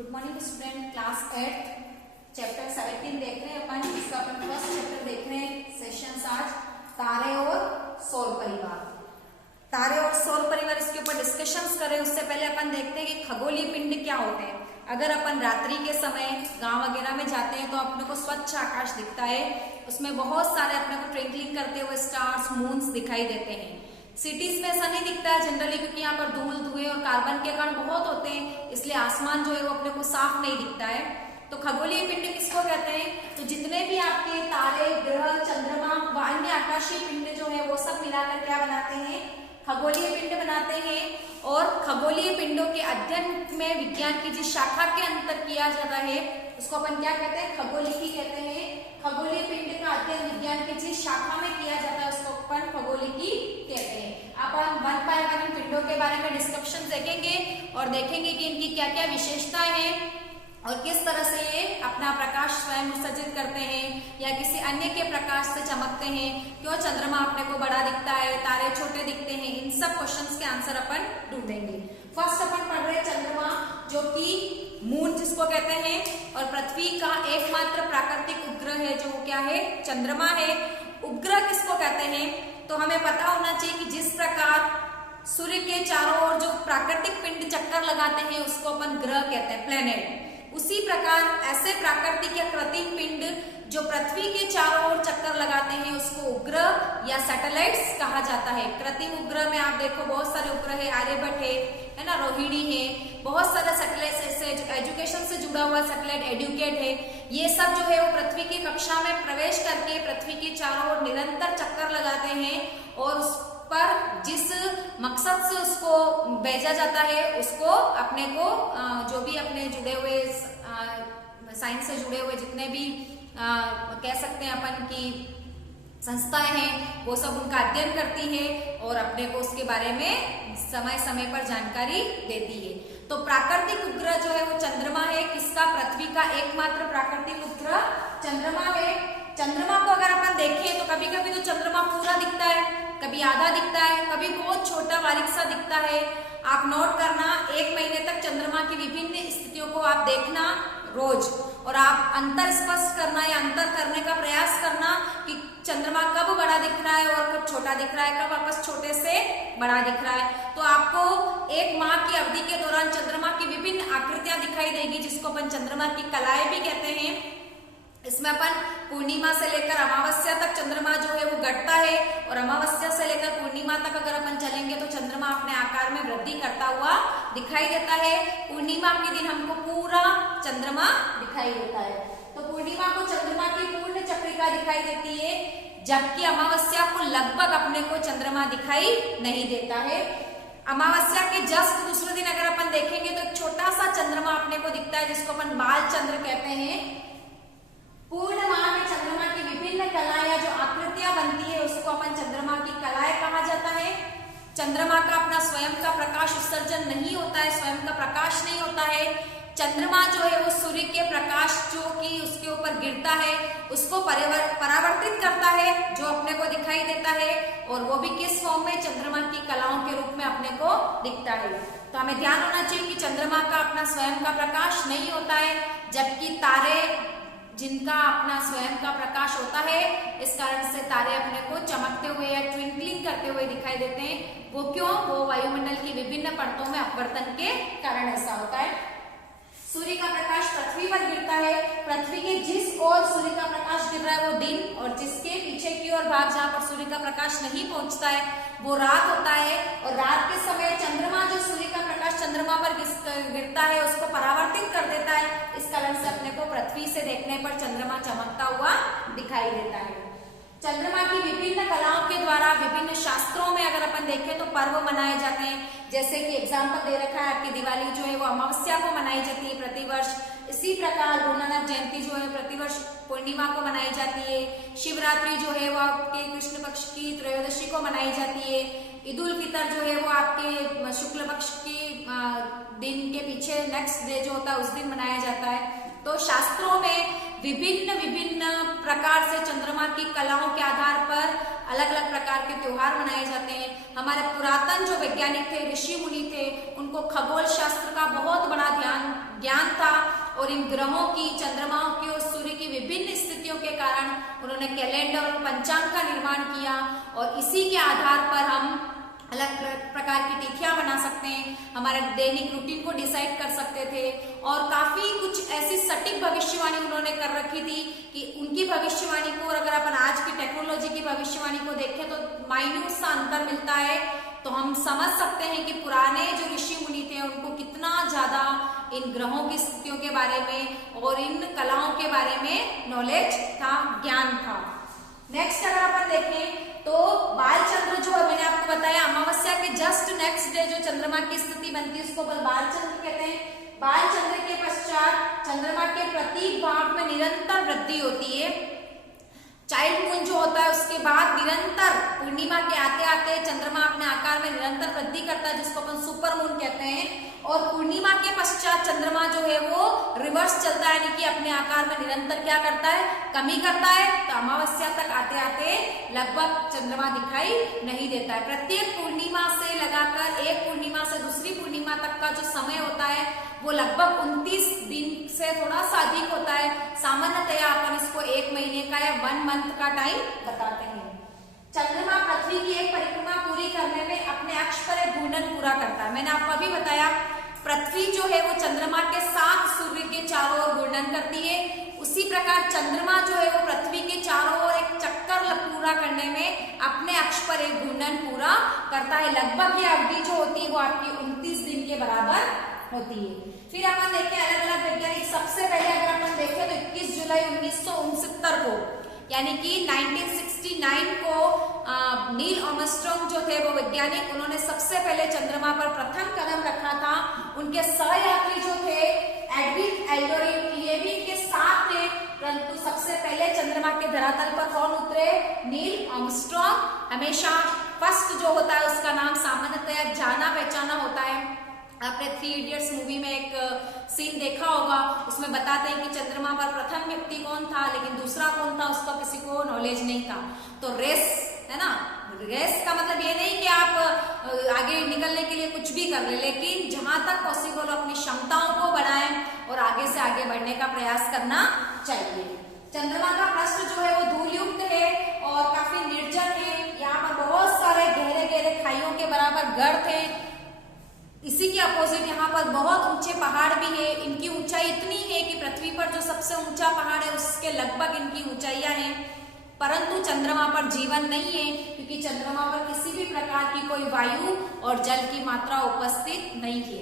Good morning student, class 8 chapter 17 देख रहे हैं अपन। इसका अपन फर्स्ट चैप्टर देख रहे हैं। सेशन आज तारे और सौर परिवार। तारे और सौर परिवार इसके ऊपर डिस्कशंस करें उससे पहले अपन देखते हैं कि खगोलीय पिंड क्या होते हैं। अगर अपन रात्रि के समय गांव वगैरह में जाते हैं तो अपने को स्वच्छ आकाश दिखता है, उसमें बहुत सारे अपने को ट्विंकलिंग करते हुए स्टार्स, मून्स दिखाई देते हैं। सिटीज में ऐसा नहीं दिखता है जनरली, क्योंकि यहाँ पर धूल, धुएं और कार्बन के कण बहुत होते हैं, इसलिए आसमान जो है वो अपने को साफ नहीं दिखता है। तो खगोलीय पिंड किसको कहते हैं? तो जितने भी आपके तारे, ग्रह, चंद्रमा व अन्य आकाशीय पिंड जो है वो सब मिलाकर क्या बनाते हैं? खगोलीय पिंड बनाते हैं। और खगोलीय पिंडों के अध्ययन में विज्ञान की जिस शाखा के अंतर किया जाता है उसको अपन क्या कहते हैं? खगोलिकी कहते हैं। खगोलीय पिंड का अध्ययन विज्ञान की जिस शाखा में किया जाता है उसको अपन खगोलिकी कहते हैं। अपन वन बाय वन इन पिंडों के बारे में डिस्क्रिप्शन देखेंगे और देखेंगे कि इनकी क्या क्या विशेषताएं हैं और किस तरह से ये अपना प्रकाश स्वयं उत्सर्जित करते हैं या किसी अन्य के प्रकाश से चमकते हैं, क्यों चंद्रमा अपने को बड़ा दिखता है, तारे छोटे दिखते हैं, इन सब क्वेश्चंस के आंसर अपन ढूंढेंगे। फर्स्ट अपन पढ़ रहे हैं चंद्रमा, जो कि मून जिसको कहते हैं, और पृथ्वी का एकमात्र प्राकृतिक उपग्रह है जो क्या है? चंद्रमा है। उपग्रह किसको कहते हैं? तो हमें पता होना चाहिए कि जिस प्रकार सूर्य के चारों ओर जो प्राकृतिक पिंड चक्कर लगाते हैं उसको अपन ग्रह कहते हैं, प्लेनेट। उसी प्रकार ऐसे प्राकृतिक या कृत्रिम पिंड जो पृथ्वी के चारों ओर चक्कर लगाते हैं उसको उपग्रह या सैटेलाइट्स कहा जाता है। कृत्रिम उपग्रह में आप देखो बहुत सारे उपग्रह है, आर्यभट्ट है ना, रोहिणी है, बहुत सारे सैटेलाइट ऐसे एजुकेशन से जुड़ा हुआ सैटेलाइट एडुकेट है। ये सब जो है वो पृथ्वी की कक्षा में प्रवेश करके पृथ्वी के चारों ओर निरंतर चक्कर लगाते हैं और उस पर जिस मकसद से उसको भेजा जाता है उसको अपने को जो भी अपने जुड़े हुए साइंस से जुड़े हुए जितने भी कह सकते हैं अपन की संस्थाएं हैं वो सब उनका अध्ययन करती है और अपने को उसके बारे में समय समय पर जानकारी देती है। तो प्राकृतिक उपग्रह जो है वो चंद्रमा है। किसका? पृथ्वी का एकमात्र प्राकृतिक उपग्रह चंद्रमा है। चंद्रमा को अगर अपन देखें तो कभी कभी तो चंद्रमा पूरा दिखता है, कभी आधा दिखता है, कभी बहुत छोटा बारीक सा दिखता है। आप नोट करना, 1 महीने तक चंद्रमा की विभिन्न स्थितियों को आप देखना रोज, और आप अंतर स्पष्ट करना या अंतर करने का प्रयास करना कि चंद्रमा कब बड़ा दिख रहा है और कब छोटा दिख रहा है, कब वापस छोटे से बड़ा दिख रहा है। तो आपको 1 माह की अवधि के दौरान चंद्रमा की विभिन्न आकृतियां दिखाई देगी जिसको अपन चंद्रमा की कलाएं भी कहते हैं। इसमें अपन पूर्णिमा से लेकर अमावस्या तक चंद्रमा जो है वो घटता है और अमावस्या से लेकर पूर्णिमा तक अगर अपन चलेंगे तो चंद्रमा अपने आकार में वृद्धि करता हुआ दिखाई देता है। पूर्णिमा के दिन हमको पूरा चंद्रमा दिखाई देता है। तो पूर्णिमा को चंद्रमा की पूर्ण चक्रिका दिखाई देती है, जबकि अमावस्या को लगभग अपने को चंद्रमा दिखाई नहीं देता है। अमावस्या के जस्ट दूसरे दिन अगर अपन देखेंगे तो एक छोटा सा चंद्रमा अपने को दिखता है जिसको अपन बाल चंद्र कहते हैं। पूर्ण माह में चंद्रमा की विभिन्न कलाएं या जो आकृतियां बनती है उसको अपन चंद्रमा की कलाएं कहा जाता है। चंद्रमा का अपना स्वयं का प्रकाश उत्सर्जन नहीं होता है, स्वयं का प्रकाश नहीं होता है। चंद्रमा जो है वो सूर्य के प्रकाश जो कि उसके ऊपर गिरता है उसको परावर्तित करता है जो अपने को दिखाई देता है, और वो भी किस फॉर्म में? चंद्रमा की कलाओं के रूप में अपने को दिखता है। तो हमें ध्यान होना चाहिए कि चंद्रमा का अपना स्वयं का प्रकाश नहीं होता है, जबकि तारे जिनका अपना स्वयं का प्रकाश होता है, इस कारण से तारे अपने को चमकते हुए या ट्विंकलिंग करते हुए दिखाई देते हैं। वो क्यों? वो वायुमंडल की विभिन्न परतों में अपवर्तन के कारण ऐसा होता है। सूर्य का प्रकाश पृथ्वी पर गिरता है, पृथ्वी के जिस ओर सूर्य का प्रकाश गिर रहा है वो दिन, और जिसके पीछे की ओर भाग जहाँ पर सूर्य का प्रकाश नहीं पहुंचता है वो रात होता है। और रात के समय चंद्रमा जो सूर्य का प्रकाश चंद्रमा पर गिरता है उसको परावर्तित कर देता है, इस कारण से अपने को पृथ्वी से देखने पर चंद्रमा चमकता हुआ दिखाई देता है। चंद्रमा की विभिन्न कलाओं के द्वारा विभिन्न शास्त्रों में अगर अपन देखें तो पर्व मनाए जाते हैं, जैसे कि एग्जाम्पल दे रखा है आपकी दिवाली जो है वो अमावस्या को मनाई जाती है प्रतिवर्ष। इसी प्रकार गुरु नानक जयंती जो है प्रतिवर्ष पूर्णिमा को मनाई जाती है। शिवरात्रि जो है वो आपके कृष्ण पक्ष की त्रयोदशी को मनाई जाती है। ईद उल फितर जो है वो आपके शुक्ल पक्ष की दिन के पीछे नेक्स्ट डे जो होता है उस दिन मनाया जाता है। तो शास्त्रों में विभिन्न विभिन्न प्रकार से चंद्रमा की कलाओं के आधार पर अलग अलग प्रकार के त्योहार मनाए जाते हैं। हमारे पुरातन जो वैज्ञानिक थे, ऋषि मुनि थे, उनको खगोल शास्त्र का बहुत बड़ा ज्ञान था और इन ग्रहों की, चंद्रमाओं की और सूर्य की विभिन्न स्थितियों के कारण उन्होंने कैलेंडर और पंचांग का निर्माण किया और इसी के आधार पर हम अलग प्रकार की तिथियां बना सकते हैं, हमारे दैनिक रूटीन को डिसाइड कर सकते थे और काफी कुछ ऐसी सटीक भविष्यवाणी उन्होंने कर रखी थी कि उनकी भविष्यवाणी को, और अगर अपन आज की टेक्नोलॉजी की भविष्यवाणी को देखें तो माइन्यूट सा अंतर मिलता है। तो हम समझ सकते हैं कि पुराने जो ऋषि मुनि थे उनको कितना ज्यादा इन ग्रहों की स्थितियों के बारे में और इन कलाओं के बारे में नॉलेज था, ज्ञान था। नेक्स्ट अगर अपन देखें तो बालचंद्र जो है, मैंने आपको बताया अमावस्या के जस्ट नेक्स्ट डे जो चंद्रमा की स्थिति बनती है उसको बालचंद्र कहते हैं। बालचंद्र के पश्चात चंद्रमा के प्रत्येक भाग में निरंतर वृद्धि होती है। चाइल्ड मून जो होता है उसके बाद निरंतर पूर्णिमा के आते आते चंद्रमा अपने आकार में निरंतर वृद्धि करता है, जिसको अपन सुपर मून कहते हैं। और पूर्णिमा के पश्चात चंद्रमा जो है वो रिवर्स चलता है, यानी कि अपने आकार में निरंतर क्या करता है, कमी करता है। तो अमावस्या तक आते आते लगभग चंद्रमा दिखाई नहीं देता है। प्रत्येक पूर्णिमा से लगाकर एक पूर्णिमा से दूसरी पूर्णिमा तक का जो समय होता है वो लगभग 29 दिन से थोड़ा सा अधिक होता है। सामान्यतया अपन इसको 1 महीने का या 1 मंथ का टाइम बताते हैं। चंद्रमा पृथ्वी की एक परिक्रमा पूरी करने में अपने अक्ष पर एक घूर्णन पूरा करता है। मैंने आपको अभी बताया पृथ्वी जो है वो चंद्रमा के साथ सूर्य के चारों ओर घूर्णन करती है। उसी प्रकार चंद्रमा जो है वो पृथ्वी के चारों ओर एक चक्कर पूरा करने में अपने अक्ष पर एक घूर्णन पूरा करता है। लगभग ये अवधि जो होती है वो आपकी 29 दिन के बराबर होती है। फिर अपन देखें अलग अलग वैज्ञानिक, सबसे पहले अगर अपन देखें तो 21 जुलाई 1969 को, यानी कि 1969 को नील आर्मस्ट्रांग जो थे वो वैज्ञानिक, उन्होंने सबसे पहले चंद्रमा पर प्रथम कदम रखा था। उनके सहयात्री जो थे एडविन एल्डरिन, ये भी इनके साथ थे, परंतु सबसे पहले चंद्रमा के धरातल पर कौन उतरे, नील आर्मस्ट्रांग। हमेशा फर्स्ट जो होता है उसका नाम सामान्यतया जाना पहचाना होता है। आपने 3 इडियट्स मूवी में एक सीन देखा होगा, उसमें बताते हैं कि चंद्रमा पर प्रथम व्यक्ति कौन था, लेकिन दूसरा कौन था उसका किसी को नॉलेज नहीं था। तो रेस है ना, रेस का मतलब ये नहीं कि आप आगे निकलने के लिए कुछ भी कर ले, लेकिन जहां तक पॉसिबल अपनी क्षमताओं को बढ़ाएं और आगे से आगे बढ़ने का प्रयास करना चाहिए। चंद्रमा का पृष्ठ जो है वो धूलयुक्त है और काफी निर्जन है। यहाँ पर बहुत सारे गहरे गहरे खाइयों के बराबर गर्त है। इसी के अपोजिट यहाँ पर बहुत ऊंचे पहाड़ भी है। इनकी ऊंचाई इतनी है कि पृथ्वी पर जो सबसे ऊंचा पहाड़ है उसके लगभग इनकी ऊंचाइयां हैं। परंतु चंद्रमा पर जीवन नहीं है, क्योंकि चंद्रमा पर किसी भी प्रकार की कोई वायु और जल की मात्रा उपस्थित नहीं है।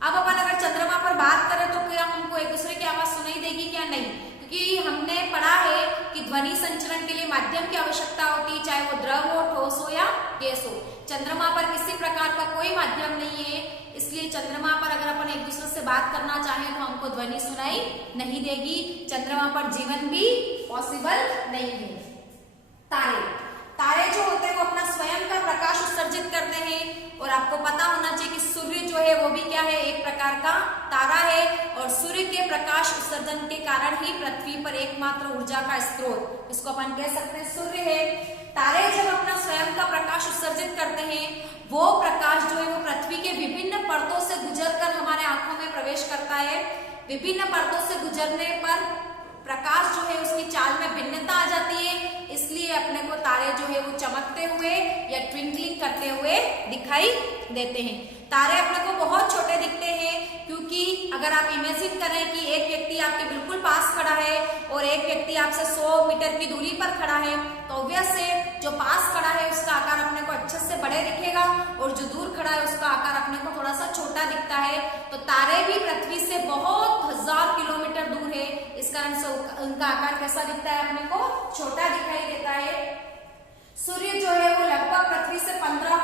अब अपन अगर चंद्रमा पर बात करें तो क्या हमको एक दूसरे की आवाज सुनाई देगी क्या? नहीं, क्योंकि हमने पढ़ा है कि ध्वनि संचरण के लिए माध्यम की आवश्यकता होती है, चाहे वो द्रव हो, ठोस हो या गैस हो। चंद्रमा पर किसी प्रकार का कोई माध्यम नहीं है, इसलिए चंद्रमा पर अगर अपन एक दूसरे से बात करना चाहें तो हमको ध्वनि सुनाई नहीं देगी। चंद्रमा पर जीवन भी पॉसिबल नहीं है। तारे जो होते हैं वो अपना स्वयं का प्रकाश उत्सर्जित करते हैं, और आपको पता होना चाहिए कि सूर्य जो है वो भी क्या है, एक प्रकार का तारा है, और सूर्य के प्रकाश उत्सर्जन के कारण ही पृथ्वी पर एकमात्र ऊर्जा का स्रोत, इसको अपन कह सकते हैं, सूर्य है। तारे जब अपना स्वयं का प्रकाश उत्सर्जित करते हैं, वो प्रकाश जो है वो पृथ्वी के विभिन्न परतों से गुजरकर हमारे आंखों में प्रवेश करता है। विभिन्न परतों से गुजरने पर प्रकाश जो है उसकी चाल में भिन्नता आ जाती है, इसलिए अपने को तारे जो है वो चमकते हुए या ट्विंकलिंग करते हुए दिखाई देते हैं। तारे अपने को बहुत छोटे दिखते हैं, क्योंकि अगर आप इमेजिन करें कि एक व्यक्ति आपके बिल्कुल पास खड़ा है और एक व्यक्ति आपसे 100 मीटर की दूरी पर खड़ा है, तो ऑब्वियस है जो पास खड़ा है उसका आकार अपने को अच्छे से बड़े दिखेगा और जो दूर खड़ा है उसका आकार अपने को थोड़ा सा छोटा दिखता है। तो तारे भी पृथ्वी से बहुत 1000 किलोमीटर दूर है, इस कारण से उनका आकार कैसा दिखता है, अपने को छोटा दिखाई देता है। सूर्य जो है वो लगभग पृथ्वी से 15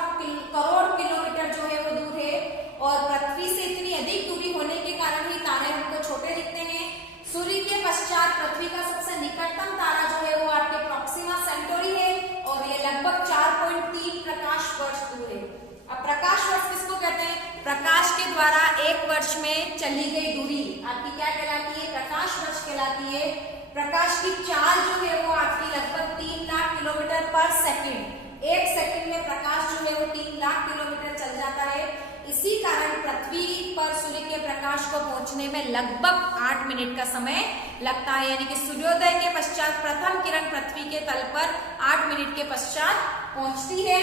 करोड़ किलोमीटर जो है वो दूर है, और पृथ्वी से इतनी अधिक दूरी होने के कारण ही तारे हमको छोटे दिखते हैं। सूर्य के पश्चात पृथ्वी का सबसे निकटतम तारा जो है वो आपके प्रॉक्सिमा सेंटोरी है, और ये लगभग 4.3 प्रकाश वर्ष दूर है। अब प्रकाश वर्ष किसको कहते हैं? प्रकाश के द्वारा एक वर्ष में चली गई दूरी आपकी क्या कहलाती है? प्रकाश वर्ष कहलाती है। प्रकाश की चाल जो है वो आपकी लगभग 3 लाख किलोमीटर पर सेकंड। एक सेकंड में प्रकाश जो है वो 3 लाख किलोमीटर चल जाता है। इसी कारण पृथ्वी पर सूर्य के प्रकाश को पहुंचने में लगभग 8 मिनट का समय लगता है, यानी कि सूर्योदय के पश्चात प्रथम किरण पृथ्वी के तल पर 8 मिनट के पश्चात पहुंचती है।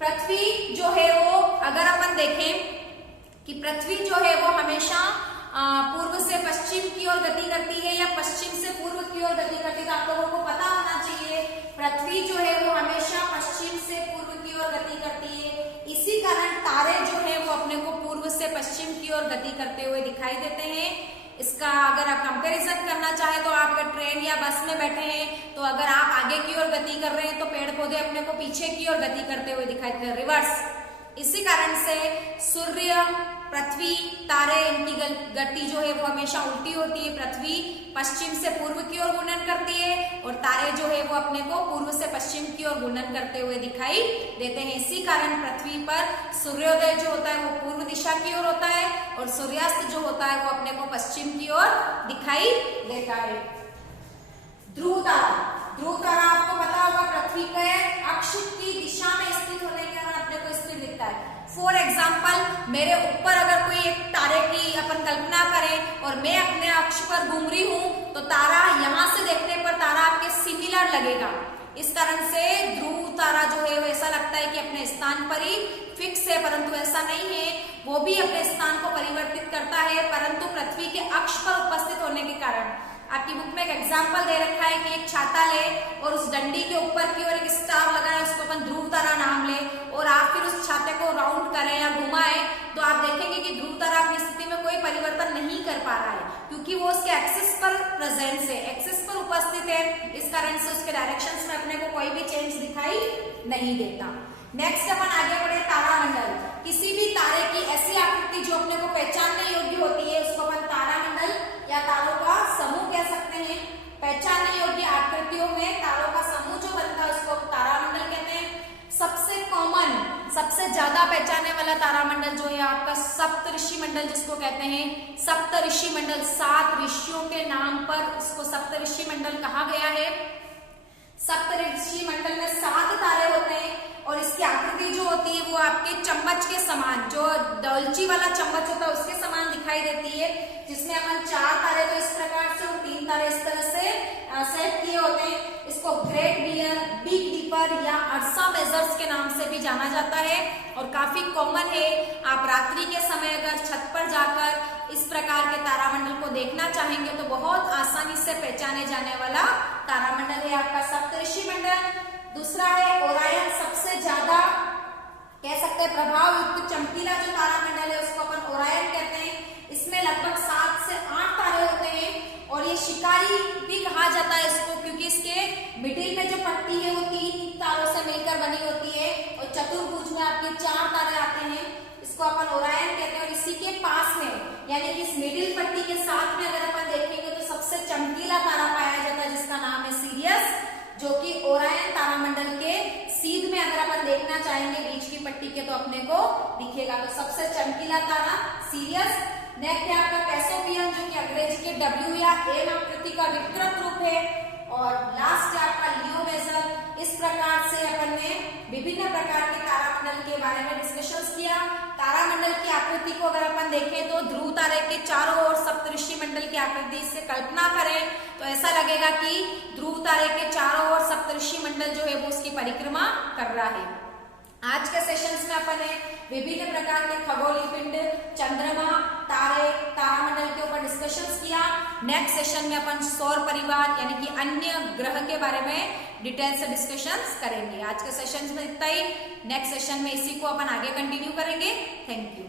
पृथ्वी जो है वो, अगर अपन देखें कि पृथ्वी जो है वो हमेशा पूर्व से पश्चिम की ओर गति करती है या पश्चिम से पूर्व की ओर गति करती है, तो आप लोगों को पता होना चाहिए पृथ्वी जो है वो हमेशा पश्चिम से पूर्व की ओर गति करती है। इसी कारण तारे जो है वो अपने को पूर्व से पश्चिम की ओर गति करते हुए दिखाई देते हैं। इसका अगर आप कंपैरिजन करना चाहे तो आप अगर ट्रेन या बस में बैठे हैं तो अगर आप आगे की ओर गति कर रहे हैं तो पेड़ पौधे अपने को पीछे की ओर गति करते हुए दिखाई देते हैं, रिवर्स। इसी कारण से सूर्य, पृथ्वी, तारे, इनकी गति जो है वो हमेशा उल्टी होती है। पृथ्वी पश्चिम से पूर्व की ओर घूर्णन करती है और तारे जो है वो अपने को पूर्व से पश्चिम की ओर घूर्णन करते हुए दिखाई देते हैं। इसी कारण पृथ्वी पर सूर्योदय जो होता है वो पूर्व दिशा की ओर होता है और सूर्यास्त जो होता है वो अपने को पश्चिम की ओर दिखाई देता है। ध्रुव तारा, ध्रुव तारा आपको पता होगा पृथ्वी के अक्ष की दिशा में स्थित होने के कारण अपने को स्थिर दिखता है। फॉर एग्जाम्पल, मेरे ऊपर अगर कोई एक तारे की अपन कल्पना करें और मैं अपने अक्ष पर घूम रही हूं तो तारा यहाँ से देखने पर तारा आपके सिमिलर लगेगा। इस कारण से ध्रुव तारा जो है वो ऐसा लगता है कि अपने स्थान पर ही फिक्स है, परंतु ऐसा नहीं है, वो भी अपने स्थान को परिवर्तित करता है, परंतु पृथ्वी के अक्ष पर उपस्थित होने के कारण। आपकी बुक में एक एग्जाम्पल दे रखा है कि एक छाता ले और उस डंडी के ऊपर की ओर एक स्टार लगाए, उसको अपन ध्रुव तारा नाम ले और आप फिर उस छाते को राउंड करें या घुमाएं तो आप देखेंगे कि ध्रुव तारा अपनी स्थिति में कोई परिवर्तन नहीं कर पा रहा है, क्योंकि वो उसके एक्सिस पर प्रेजेंस है, एक्सिस पर उपस्थित है। इस कारण से उसके डायरेक्शंस में अपने को कोई भी चेंज दिखाई नहीं देता। नेक्स्ट अपन आगे बढ़े, तारामंडल। किसी भी तारे की ऐसी आकृति जो अपने को पहचानने योग्य होती है उसको अपन तारामंडल या तारों का समूह कह सकते हैं। पहचानने योग्य आकृतियों में तारों का समूह जो बनता है उसको तारामंडल कहते हैं। सबसे कॉमन, सबसे ज्यादा पहचाने वाला तारामंडल जो है आपका सप्तऋषि मंडल जिसको कहते हैं। सप्तऋषि मंडल, 7 ऋषियों के नाम पर इसको सप्तऋषि मंडल कहा गया है। सप्तऋषि मंडल में 7 तारे होते हैं और इसकी आकृति जो होती है वो आपके चम्मच के समान, जो डोलची वाला चम्मच होता है उसके समान दिखाई देती है, जिसमें अपन 4 तारे तो इस प्रकार से और 3 तारे इस तरह से सेट किए होते हैं। इसको ग्रेट बियर, बिग दीपर या अर्सा मेजर्स के नाम से भी जाना जाता है और काफी कॉमन है। आप रात्रि के समय अगर छत पर जाकर इस प्रकार के तारामंडल को देखना चाहेंगे तो बहुत आसानी से पहचाने जाने वाला तारामंडल है आपका सप्तऋषि मंडल। दूसरा है ओरायन, सबसे ज्यादा कह सकते हैं प्रभाव युक्त चमकीला जो तारामंडल है उसको अपन ओरायन कहते हैं। इसमें लगभग 7 से 8 तारे होते हैं और ये शिकारी भी कहा जाता है इसको, क्योंकि इसके मिडिल में जो पट्टी है वो 3 तारों से मिलकर बनी होती है और चतुर्भुज में आपके 4 तारे आते हैं, इसको अपन ओरायन कहते हैं। और इसी के पास में यानी कि इस मिडिल पट्टी के साथ में अगर अपन देखेंगे तो सबसे चमकीला तारा पाया जाता है जिसका नाम है सीरियस, जो कि ओरायन तारामंडल के सीध में अगर अपन देखना चाहेंगे बीच की पट्टी के तो अपने को दिखेगा। तो सबसे चमकीला तारा सीरियस। नेक्स्ट है आपका कैसियोपियन जो कि अंग्रेजी के W या M आकृति का विकृत रूप है। और लास्ट है आपका लियो मेजर। इस प्रकार से अपन ने विभिन्न प्रकार के तारामंडल के बारे में डिस्कशंस किया। तारामंडल की आकृति को अगर अपन देखें तो ध्रुव तारे के चारों ओर सप्तऋषि मंडल की आकृति से कल्पना करें तो ऐसा लगेगा कि ध्रुव तारे के चारों ओर सप्तऋषि मंडल जो है वो उसकी परिक्रमा कर रहा है। आज के सेशंस में अपन ने विभिन्न प्रकार के खगोलीय पिंड, चंद्रमा, तारे, तारामंडल के ऊपर डिस्कशंस किया। नेक्स्ट सेशन में अपन सौर परिवार यानी कि अन्य ग्रह के बारे में डिटेल से डिस्कशंस करेंगे। आज के सेशंस में इतना ही। नेक्स्ट सेशन में इसी को अपन आगे कंटिन्यू करेंगे। Thank you.